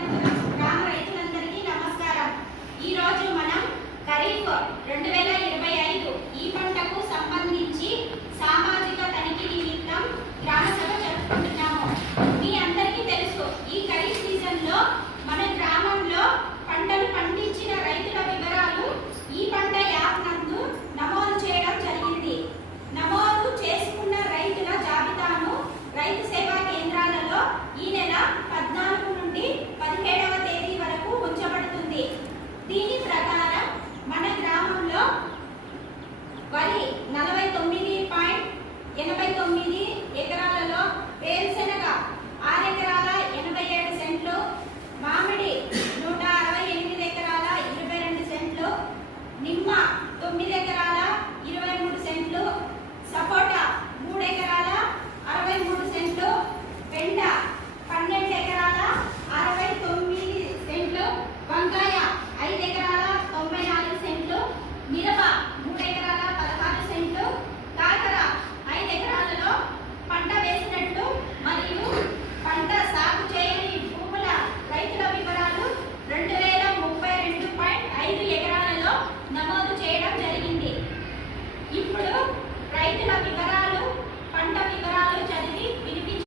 గ్రామ రైతులందరికీ నమస్కారం. ఈ రోజు మనం ఖరీఫ్ 2025 ఈ పంటకు సంబంధించి సామాజిక తనిఖీ నిమిత్తం గ్రామ సభ జరుపుకుంటున్నాము. మీ అందరికీ తెలుసు, ఈ ఖరీఫ్ సీజన్లో మన గ్రామంలో పంటలు పండించిన రైతుల వివరాలు ఈ పంట యాప్ నందు నమోదు చేయడం జరిగింది. నమోదు చేసుకున్న రైతుల జాబితాను రైతు సేవా కేంద్రాలలో ఈ నెల 14 నుండి 17వ తేదీ వరకు ఉంచబడుతుంది. దీని ప్రకారం మన గ్రామంలో వరి 49.89 ఎకరాలలో, వేరుశెనగ 6 ఎకరాల 87 సెంట్లు, మామిడి 168 ఎకరాల 22 సెంట్లు, నిమ్మ 9 ఎకరాల 23 సెంట్లు, సపోటా 3 ఎకరాల 63 సెంట్లు, బెండ 12 ఎకరాల 69 సెంట్లు, వంకాయ 5 ఎకరాల 94 సెంట్లు, మిరప 3 ఎకరాల 16 సెంట్లు, కాకర 5 ఎకరాలలో పంట వేసినట్లు మరియు పంట సాగు చేయని భూముల రైతుల వివరాలు 2032.5 ఎకరాలలో నమోదు చేయడం జరిగింది. ఇప్పుడు రైతుల వివరాలు, పంట వివరాలు చదివి